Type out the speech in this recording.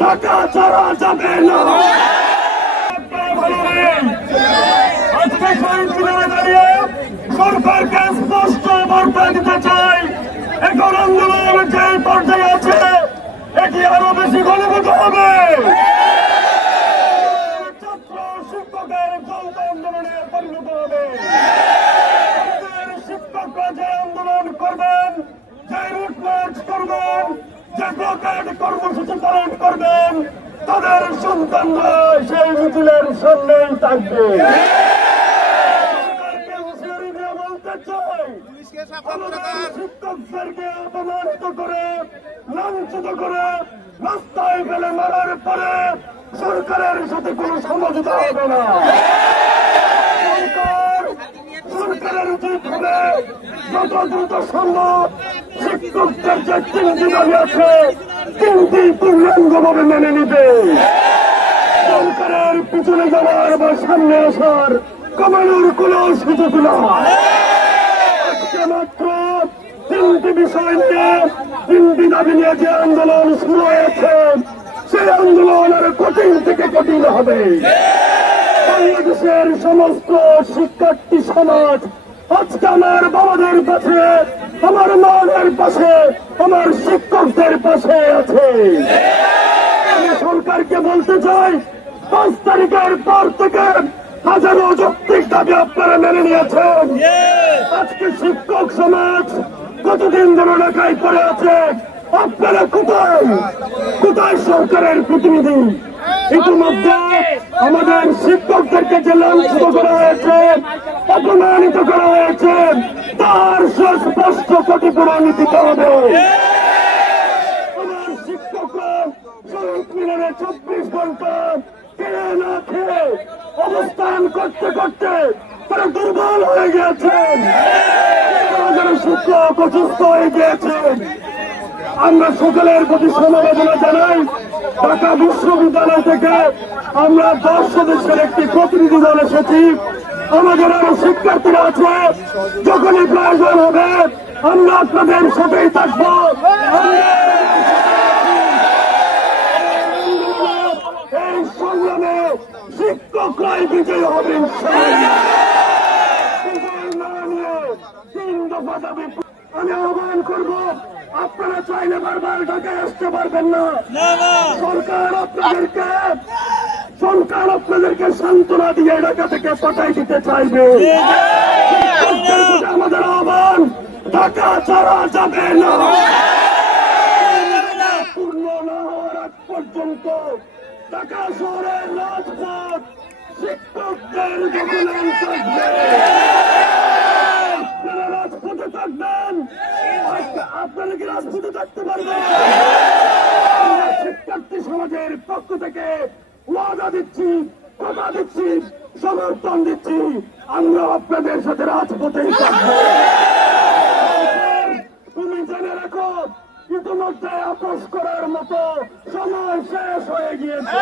ঢাকা ছাড়া যাবে না। আজকে শহীদ মিনারে দাঁড়িয়ে সরকারকে স্পষ্ট বার্তা দিতে চাই, এখন আন্দোলন যে পর্যায়ে আছে এটি আরো বেশি ঘনীভূত হবে। ছাত্র শিক্ষকের যৌথ আন্দোলনে পরিণত হবে। শিক্ষকরা যে আন্দোলন করবেন, যে রুট মার্চ করবেন, যে ব্লকেড কর্মসূচি পালন করবেন, তাদের সন্তানরা সেই মিছিলের সামনেই থাকবে। বলতে চাই, শিক্ষকদেরকে অপমানিত করে, লাঞ্ছিত করে রাস্তায় ফেলে মারার পরে সরকারের সাথে কোন সমঝোতা হবে না। সরকারের উচিত হবে যত দ্রুত সম্ভব শিক্ষকদের যে তিনটি দাবি আছে তিনটি পূর্ণাঙ্গভাবে মেনে নিতে। সরকারের পিছনে যাওয়ার বা সামনে আসার কমানোর কোন সুযোগ নয়। আজকে মাত্র তিনটি বিষয় নিয়ে, তিনটি দাবি নিয়ে যে আন্দোলন শুরু হয়েছে সেই আন্দোলন আরো কঠিন থেকে কঠিন হবে। বাংলাদেশের সমস্ত শিক্ষার্থী সমাজ আজকে আমার বাবাদের পাশে, আমার মাদের পাশে, আমার শিক্ষকদের পাশে আছে। আমি সরকারকে বলতে চাই, 5 তারিখের পর থেকে হাজারো যৌক্তিক দাবি আপনারা মেনে নিয়েছেন। আজকে শিক্ষক সমাজ কতদিন ধরে ঢাকায় পড়ে আছে, আপনারা কোথায়? কোথায় সরকারের প্রতিনিধি? ইতিমধ্যে আমাদের শিক্ষকদেরকে যে লাঞ্ছিত করা হয়েছে, অপমানিত করা হয়েছে, তার সুস্পষ্ট ক্ষতিপূরণ দিতে হবে। আমার শিক্ষকরা শহীদ মিনারে 24 ঘন্টা খেয়ে না খেয়ে অবস্থান করতে করতে তারা দুর্বল হয়ে গিয়েছেন, শিক্ষক অসুস্থ হয়ে গিয়েছেন। আমরা সকলের প্রতি সমবেদনা জানাই। ঢাকা বিশ্ববিদ্যালয় থেকে আমরা 10 সদস্যের একটি প্রতিনিধি দল এসেছি। আমাদের আরো শিক্ষার্থীরা আছে, যখনই প্রয়োজন হবে আমরা আপনাদের সাথেই থাকবো। এই সংগ্রামে শিক্ষকরাই বিজয়ী হবেন। আমি আহ্বান করব, আপনারা চাইলে বারবার ঢাকায় আসতে পারবেন না। সরকার আপনাদেরকে সান্ত্বনা দিয়ে ঢাকা থেকে পাঠাই দিতে চাইবে। আমাদের আহ্বান, ঢাকা ছাড়া যাবে না। পূর্ণ না হওয়ার আগ পর্যন্ত ঢাকা শহরের রাজপথ শিক্ষকদের দখলে থাকবে। রাজপথে থাকবেন, আপনারা কি রাজপথে থাকতে পারবেন? শিক্ষার্থী সমাজের পক্ষ থেকে ওয়াদা দিচ্ছি, কথা দিচ্ছি, সমর্থন দিচ্ছি, আমরা আপনাদের সাথে রাজপথেই থাকবো। তুমি জেনে রাখো, ইতিমধ্যে আপোষ করার মতো সময় শেষ হয়ে গিয়েছে।